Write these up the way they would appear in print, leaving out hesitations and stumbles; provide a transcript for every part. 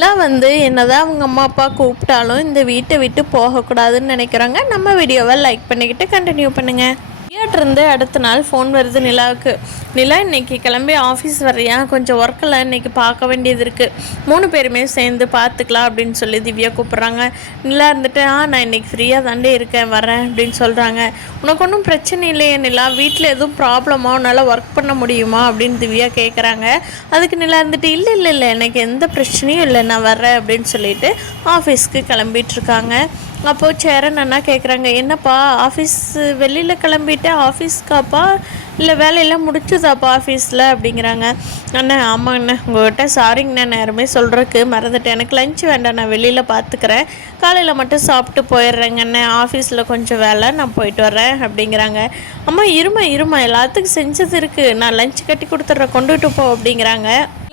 எல்லாம் என்னதான் அவங்க அம்மா அப்பா கூப்பிட்டாலும் இந்த வீட்டை விட்டு போகக்கூடாதுன்னு நினைக்கிறாங்க. நம்ம வீடியோவை லைக் பண்ணிக்கிட்டு கண்டினியூ பண்ணுங்கள். இருந்து அடுத்த நாள் ஃபோன் வருது நிலாவுக்கு. நிலா இன்னைக்கு கிளம்பி ஆஃபீஸ் வர்றியா, கொஞ்சம் ஒர்க்கில் இன்றைக்கி பார்க்க வேண்டியது இருக்குது, 3 பேருமே சேர்ந்து பார்த்துக்கலாம் அப்படின்னு சொல்லி திவ்யா கூப்பிட்றாங்க. நிலா இருந்துட்டு நான் இன்றைக்கி ஃப்ரீயாக தாண்டே இருக்கேன், வரேன் அப்படின்னு சொல்கிறாங்க. உனக்கு ஒன்றும் பிரச்சனை இல்லையே நிலா, வீட்டில் எதுவும் ப்ராப்ளமாக உன்னால் ஒர்க் பண்ண முடியுமா அப்படின்னு திவ்யா கேட்குறாங்க. அதுக்கு நிலா இருந்துட்டு இல்லை எனக்கு எந்த பிரச்சனையும் இல்லை, நான் வர்றேன் அப்படின்னு சொல்லிட்டு ஆஃபீஸ்க்கு கிளம்பிகிட்ருக்காங்க. அப்போது சேரன் அண்ணா கேட்குறாங்க, என்னப்பா ஆஃபீஸ் வெளியில் கிளம்பிட்டு ஆஃபீஸ்க்காப்பா இல்லை வேலையெல்லாம் முடிச்சுதாப்பா ஆஃபீஸில் அப்படிங்கிறாங்க. அண்ணா ஆமாங்கண்ணா, உங்கள்கிட்ட சாரிங்கண்ணா, நேரமே சொல்கிறதுக்கு மறந்துட்டேன், எனக்கு லஞ்சு வேண்டாம், நான் வெளியில் பார்த்துக்கிறேன், காலையில் மட்டும் சாப்பிட்டு போயிடுறேங்கண்ணே, ஆஃபீஸில் கொஞ்சம் வேலை, நான் போயிட்டு வரேன் அப்படிங்கிறாங்க. அம்மா இருமா எல்லாத்துக்கும் செஞ்சது இருக்குது, நான் லஞ்சு கட்டி கொடுத்துட்றேன், கொண்டுகிட்டு போ அப்படிங்கிறாங்க.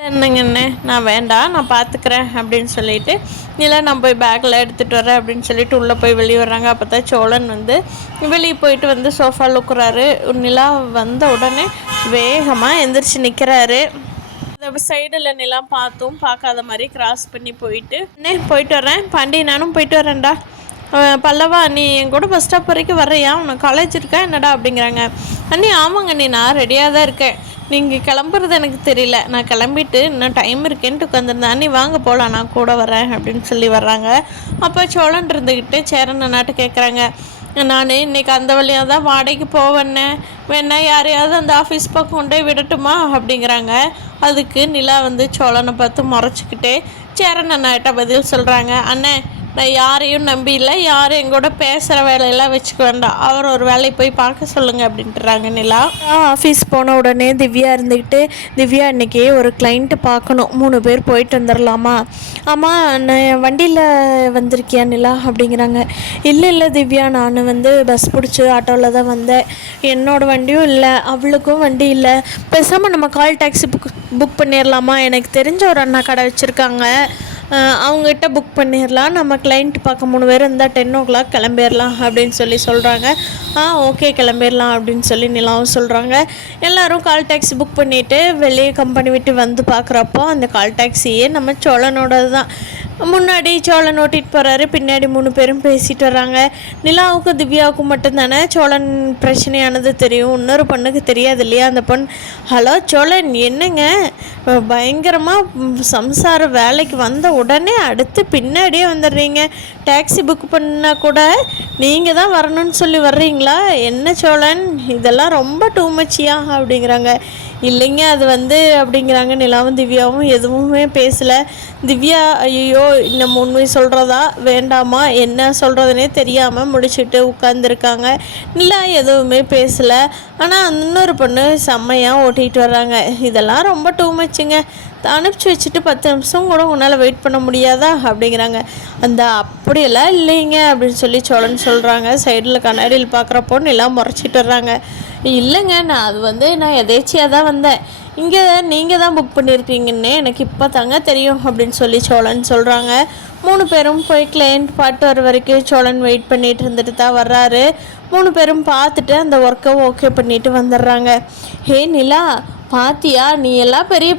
என்னங்கண்ணே நான் வேண்டாம், நான் பார்த்துக்கிறேன் அப்படின்னு சொல்லிட்டு நிலா நான் போய் பேக்கில் எடுத்துகிட்டு வரேன் அப்படின்னு சொல்லிட்டு உள்ளே போய் வெளியே வர்றாங்க. அப்போ தான் சோழன் வெளியே போயிட்டு சோஃபாவில் உட்குறாரு. நிலா வந்த உடனே வேகமாக எந்திரிச்சு நிற்கிறாரு. அந்த சைடில் நிலா பார்க்காத மாதிரி கிராஸ் பண்ணி போயிட்டு வரேன் பாண்டி, நானும் போயிட்டு வரேன்டா. பல்லவா நீ என் கூட பஸ் ஸ்டாப் வரைக்கும் வர்றியா, உனக்கு காலேஜ் இருக்கா என்னடா அப்படிங்கிறாங்க. அண்ணி ஆமாங்க அண்ணி, நான் ரெடியாக தான் இருக்கேன், நீங்கள் கிளம்புறது எனக்கு தெரியல, நான் கிளம்பிட்டு இன்னும் டைம் இருக்கேன்ட்டு உட்காந்துருந்தேன், அண்ணி வாங்க போகலாம், நான் கூட வரேன் அப்படின்னு சொல்லி வர்றாங்க. அப்போ சோழன் இருந்துக்கிட்டு சேரன் நாட்டு கேட்குறாங்க, நான் இன்றைக்கி அந்த வழியாக தான் வாடகைக்கு போவேன்னே, வேணா யாரையாவது அந்த ஆஃபீஸ் பக்கம் கொண்டே விடட்டுமா அப்படிங்கிறாங்க. அதுக்கு நிலா சோழனை பார்த்து முறைச்சிக்கிட்டே சேரன் அண்ணாட்ட பதில் சொல்கிறாங்க. அண்ணே நான் யாரையும் நம்பி இல்லை, யாரும் எங்கூட பேசுகிற வேலையெல்லாம் வச்சுக்க வேண்டாம், அவர் ஒரு வேலையை போய் பார்க்க சொல்லுங்கள் அப்படின்ட்டுறாங்க நிலா. ஆஃபீஸ் போன உடனே திவ்யா இருந்துக்கிட்டு, திவ்யா இன்றைக்கி ஒரு கிளைண்ட்டு பார்க்கணும், 3 பேர் போயிட்டு வந்துடலாமா. ஆமாம் நான் வண்டியில் வந்திருக்கியா நிலா அப்படிங்கிறாங்க. இல்லை திவ்யா, நான் பஸ் பிடிச்சி ஆட்டோவில் தான் வந்தேன், என்னோடய வண்டியும் இல்லை, அவளுக்கும் வண்டி இல்லை, பேசாமல் நம்ம கால் டாக்ஸி புக் பண்ணிடலாமா, எனக்கு தெரிஞ்ச ஒரு அண்ணா கடை வச்சுருக்காங்க, அவங்ககிட்ட புக் பண்ணிடலாம், நம்ம கிளைண்ட் பார்க்க 3 பேர் இருந்தால் 10 o'clock கிளம்பிடலாம் அப்படின்னு சொல்லி சொல்கிறாங்க. ஓகே கிளம்பிடலாம் அப்படின்னு சொல்லி நிலாவும் சொல்கிறாங்க. எல்லோரும் கால் டாக்ஸி புக் பண்ணிவிட்டு வெளியே கம்பெனி விட்டு பார்க்குறப்போ அந்த கால் டாக்ஸியே நம்ம சோழனோடது தான். முன்னாடி சோழன் ஓட்டிகிட்டு போகிறாரு, பின்னாடி 3 பேரும் பேசிகிட்டு வர்றாங்க. நிலாவுக்கும் திவ்யாவுக்கும் மட்டும்தானே சோழன் பிரச்சனையானது தெரியும், இன்னொரு பொண்ணுக்கு தெரியாது இல்லையா. அந்த பொண்ணு, ஹலோ சோழன் என்னங்க பயங்கரமாக சம்சார வேலைக்கு வந்த உடனே அடுத்து பின்னாடியே வந்துடுறீங்க, டாக்ஸி புக் பண்ணால் கூட நீங்கள் தான் வரணும்னு சொல்லி வர்றீங்களா, என்ன சோழன் இதெல்லாம் ரொம்ப டூ மச்சியா அப்படிங்கிறாங்க. இல்லைங்க அது அப்படிங்கிறாங்க. நிலாவும் திவ்யாவும் எதுவுமே பேசலை. திவ்யா ஐயோ நம்ம உண்மை சொல்கிறதா வேண்டாமா என்ன சொல்கிறதுனே தெரியாமல் முடிச்சுட்டு உட்காந்துருக்காங்க. நிலா எதுவுமே பேசலை. ஆனால் இன்னொரு பொண்ணு செம்மையாக ஓட்டிகிட்டு வர்றாங்க. இதெல்லாம் ரொம்ப டூ மச்சுங்க, அனுப்பிச்சி வச்சுட்டு 10 நிமிஷம் கூட உன்னால் வெயிட் பண்ண முடியாதா அப்படிங்கிறாங்க. அப்படியெல்லாம் இல்லைங்க அப்படின்னு சொல்லி சோழன் சொல்கிறாங்க. சைடில் கண்ணாடியில் பார்க்குறப்போ நிலா முறைச்சிட்டு வர்றாங்க. இல்லைங்க நான் அது நான் எதேச்சியாக தான் வந்தேன், இங்கே நீங்கள் தான் புக் பண்ணியிருக்கீங்கன்னு எனக்கு இப்போ தாங்க தெரியும் அப்படின்னு சொல்லி சோழன் சொல்கிறாங்க. 3 பேரும் போய் கிளைண்ட் பாட்டு வர வரைக்கும் சோழன் வெயிட் பண்ணிட்டு இருந்துட்டு தான் வர்றாரு. 3 பேரும் பார்த்துட்டு அந்த ஒர்க்கை ஓகே பண்ணிட்டு வந்துடுறாங்க. ஹே நிலா பாத்தியா, நீ எல்லாம் பெரிய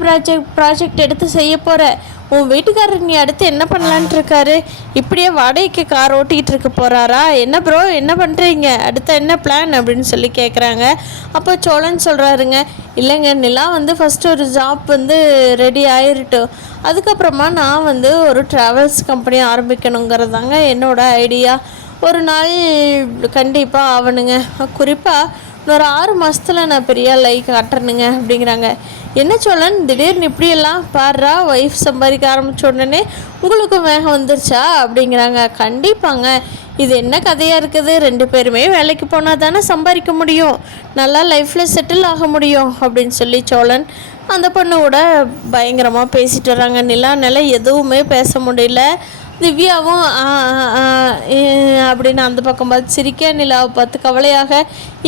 ப்ராஜெக்ட் எடுத்து செய்ய போகிற, உன் வீட்டுக்காரர் நீ அடுத்து என்ன பண்ணலான்ட்டு இருக்காரு, இப்படியே வாடகைக்கு கார் ஓட்டிகிட்டு இருக்க போகிறாரா, என்ன ப்ரோ என்ன பண்ணுறீங்க, அடுத்த என்ன பிளான் அப்படின்னு சொல்லி கேட்குறாங்க. அப்போ சோழன் சொல்கிறாருங்க, இல்லைங்க நிலா ஃபஸ்ட்டு ஒரு ஜாப் ரெடி ஆகிருட்டும், அதுக்கப்புறமா நான் ஒரு ட்ராவல்ஸ் கம்பெனி ஆரம்பிக்கணுங்கிறதாங்க என்னோடய ஐடியா, ஒரு நாள் கண்டிப்பாக ஆகணுங்க, குறிப்பாக இன்னொரு 6 மாதத்தில் நான் பெரிய லைக் காட்டுறேனுங்க அப்படிங்கிறாங்க. என்ன சோழன் திடீர்னு இப்படியெல்லாம் பாடுறா, ஒய்ஃப் சம்பாதிக்க ஆரம்பிச்ச உடனே உங்களுக்கும் வேகம் வந்துருச்சா அப்படிங்கிறாங்க. கண்டிப்பாங்க, இது என்ன கதையாக இருக்குது, 2 பேருமே வேலைக்கு போனால் தானே சம்பாதிக்க முடியும், நல்லா லைஃப்பில் செட்டில் ஆக முடியும் அப்படின்னு சொல்லி சோழன் அந்த பொண்ணு கூட பயங்கரமாக பேசிட்டு வர்றாங்க. நிலா எதுவுமே பேச முடியல. திவ்யாவும் அப்படின்னு அந்த பக்கம் பார்த்து சிரிக்க, நிலாவை பார்த்து கவலையாக,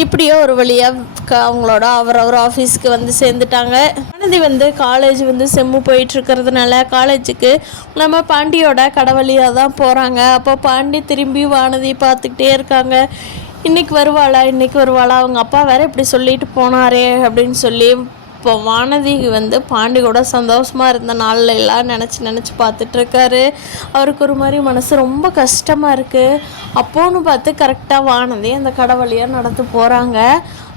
இப்படியோ ஒரு வழியாக அவங்களோட அவர் ஆஃபீஸுக்கு சேர்ந்துட்டாங்க. வானதி காலேஜ் செம்மு போயிட்டுருக்கிறதுனால காலேஜுக்கு நம்ம பாண்டியோட கடை வழியாக தான் போகிறாங்க. அப்போ பாண்டி திரும்பி வானதி பார்த்துக்கிட்டே இருக்காங்க. இன்றைக்கி வருவாளா அவங்க அப்பா வேறு இப்படி சொல்லிட்டு போனாரே அப்படின்னு சொல்லி இப்போ வானதி பாண்டி கூட சந்தோஷமாக இருந்த நாளில் எல்லாம் நினச்சி பார்த்துட்ருக்காரு. அவருக்கு ஒரு மாதிரி மனசு ரொம்ப கஷ்டமாக இருக்குது. அப்போன்னு பார்த்து கரெக்டாக வானதி அந்த கடை வழியாக நடந்து போகிறாங்க.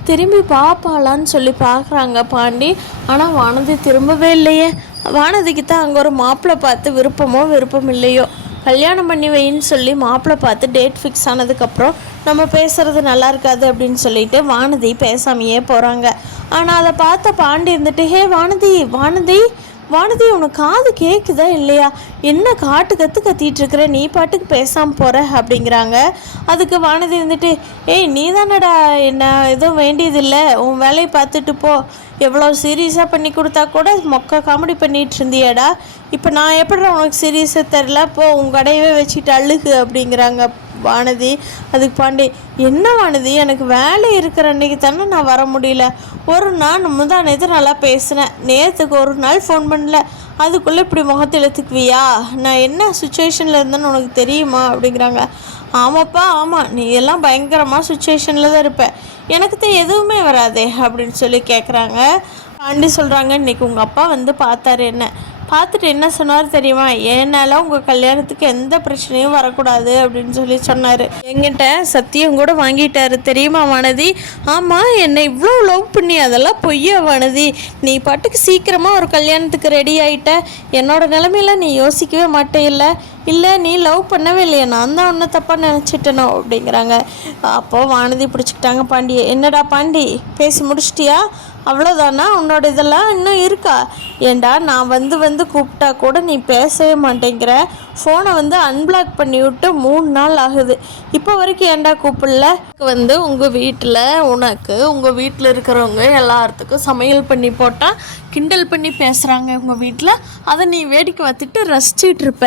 திரும்பி பார்ப்பாளான்னு சொல்லி பார்க்குறாங்க பாண்டி. ஆனால் வானதி திரும்பவே இல்லையே. வானதிக்கு தான் அங்கே ஒரு மாப்பிள்ளை பார்த்து விருப்பம் இல்லையோ கல்யாணம் பண்ணி வைன்னு சொல்லி மாப்பிள்ளை பார்த்து டேட் ஃபிக்ஸ் ஆனதுக்கப்புறம் நம்ம பேசுகிறது நல்லா இருக்காது அப்படின்னு சொல்லிட்டு வானதி பேசாமையே போகிறாங்க. ஆனால் அதை பார்த்த பாண்டி இருந்துட்டு, ஹே வானதி உனக்கு காது கேட்குதா இல்லையா? என்ன காட்டு கத்திட்டு இருக்கிற, நீ பாட்டுக்கு பேசாமல் போகிற அப்படிங்கிறாங்க. அதுக்கு வானதி ஏய் நீ தானடா என்ன எதுவும் வேண்டியதில்லை, உன் வேலையை பார்த்துட்டு போ. எவ்வளோ சீரியஸாக பண்ணி கொடுத்தா கூட மொக்க காமெடி பண்ணிகிட்டு இருந்தியாடா. இப்போ நான் எப்படி உனக்கு சீரியஸாக தெரில, போ உன் கடையவே வச்சுட்டு அழுகு அப்படிங்கிறாங்க வானதி. அதுக்கு பாண்டி, என்ன வானதி, எனக்கு வேலை இருக்கிற அன்றைக்கி தானே நான் வர முடியல. ஒரு நாள் நேற்று நல்லா பேசினேன், நேற்றுக்கு ஒரு நாள் ஃபோன் பண்ணல, அதுக்குள்ளே இப்படி முகத்தை இழுத்துக்குவியா? நான் என்ன சுச்சுவேஷனில் இருந்தேன்னு உனக்கு தெரியுமா அப்படிங்கிறாங்க. ஆமாப்பா ஆமாம், நீ எல்லாம் பயங்கரமாக சுச்சுவேஷனில் தான் இருப்ப, எனக்கு தான் எதுவுமே வராதே அப்படின்னு சொல்லி கேட்குறாங்க. பாண்டி சொல்கிறாங்க, இன்றைக்கி உங்கள் அப்பா பார்த்தாரு, பார்த்துட்டு என்ன சொன்னார் தெரியுமா? என்னால் உங்கள் கல்யாணத்துக்கு எந்த பிரச்சனையும் வரக்கூடாது அப்படின்னு சொல்லி சொன்னார். என்கிட்ட சத்தியம் கூட வாங்கிட்டாரு தெரியுமா வானதி? ஆமாம், என்னை இவ்வளோ லவ் பண்ணி அதெல்லாம் பொய்யா வானதி? நீ பாட்டுக்கு சீக்கிரமாக ஒரு கல்யாணத்துக்கு ரெடி ஆகிட்ட, என்னோட நிலைமையில நீ யோசிக்கவே மாட்டே இல்லை நீ லவ் பண்ணவே இல்லையா, நான் தான் ஒன்றும் தப்பாக நினச்சிட்டனோ அப்படிங்கிறாங்க. அப்போது வானதி பிடிச்சிக்கிட்டாங்க பாண்டியை. என்னடா பாண்டி, பேசி முடிச்சிட்டியா? அவ்வளோதானா? உன்னோட இதெல்லாம் இன்னும் இருக்கா? ஏண்டா நான் வந்து கூப்பிட்டா கூட நீ பேசவே மாட்டேங்கிற, ஃபோனை அன்பிளாக் பண்ணி விட்டு 3 நாள் ஆகுது, இப்போ வரைக்கும் ஏண்டா கூப்பிடல? உங்கள் வீட்டில் உங்கள் வீட்டில் இருக்கிறவங்க எல்லாத்துக்கும் சமையல் பண்ணி போட்டால் கிண்டல் பண்ணி பேசுகிறாங்க உங்கள் வீட்டில், அதை நீ வேடிக்கை பார்த்துட்டு ரசிச்சிட்டு இருப்ப.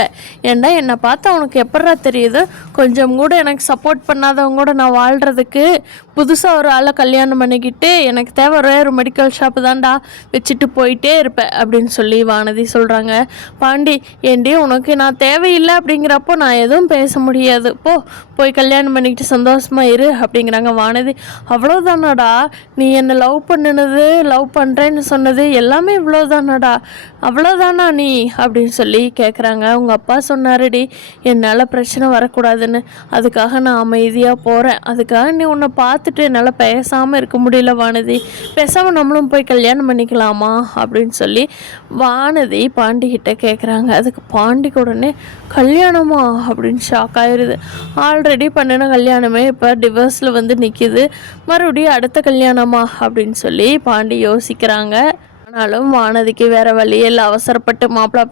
ஏண்டா என்னை பார்த்தா உனக்கு எப்படா தெரியுது? கொஞ்சம் கூட எனக்கு சப்போர்ட் பண்ணாதவங்க கூட நான் வாழ்கிறதுக்கு புதுசாக ஒரு ஆளை கல்யாணம் பண்ணிக்கிட்டு எனக்கு தேவை ஒரே ஒரு மெடிக்கல் ஷாப்பு தான்டா வச்சுட்டு போயிட்டே இருப்பேன் அப்படின்னு சொல்லி வானதி சொல்கிறாங்க. பாண்டி, ஏண்டி உனக்கு நான் தேவையில்லை அப்படிங்கிறப்போ நான் எதுவும் பேச முடியாது, போய் கல்யாணம் பண்ணிக்கிட்டு சந்தோஷமாக இரு அப்படிங்கிறாங்க வானதி. அவ்வளோதானடா, நீ என்னை லவ் பண்ணுறேன்னு சொன்னது எல்லாமே இவ்வளோதானடா, அவ்வளோதானா நீ அப்படின்னு சொல்லி கேட்குறாங்க. உங்கள் அப்பா சொன்னாருடி என்னால் பிரச்சனை வரக்கூடாதுன்னு, அதுக்காக நான் அமைதியாக போகிறேன், அதுக்காக நீ உன்னை பார்த்துட்டு என்னால் பேசாமல் இருக்க முடியல வானதி, பேசாமல் நம்மளும் போய் கல்யாணம் பண்ணிக்கலாமா அப்படின்னு சொல்லி வானதி பாண்டிக்கிட்ட கேட்குறாங்க. அதுக்கு பாண்டிக்கு உடனே கல்யாணமா அப்படின்னு ஷாக் ஆயிடுது. ஆல்ரெடி பண்ணின கல்யாணமே இப்போ டிவோர்ஸில் நிற்கிது, மறுபடியும் அடுத்த கல்யாணமா அப்படின்னு சொல்லி பாண்டி யோசிக்கிறாங்க. ஆனாலும் வானதிக்கு வேறு வழியில் அவசரப்பட்டு மாப்பிள்ளை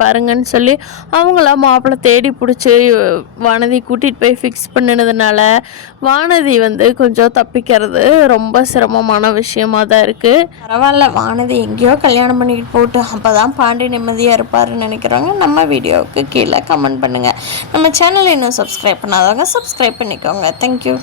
பாருங்கன்னு சொல்லி அவங்கள மாப்பிள்ளை தேடி பிடிச்சி வானதி கூட்டிகிட்டு போய் ஃபிக்ஸ் பண்ணினதுனால வானதி கொஞ்சம் தப்பிக்கிறது ரொம்ப சிரமமான விஷயமாக தான் இருக்குது. பரவாயில்ல, வானதி எங்கேயோ கல்யாணம் பண்ணிக்கிட்டு போட்டு அப்போ தான் பாண்டி நிம்மதியாக இருப்பாருன்னு நினைக்கிறவங்க நம்ம வீடியோவுக்கு கீழே கமெண்ட் பண்ணுங்கள். நம்ம சேனலை இன்னும் சப்ஸ்கிரைப் பண்ணாதவங்க சப்ஸ்கிரைப் பண்ணிக்கோங்க. தேங்க்யூ.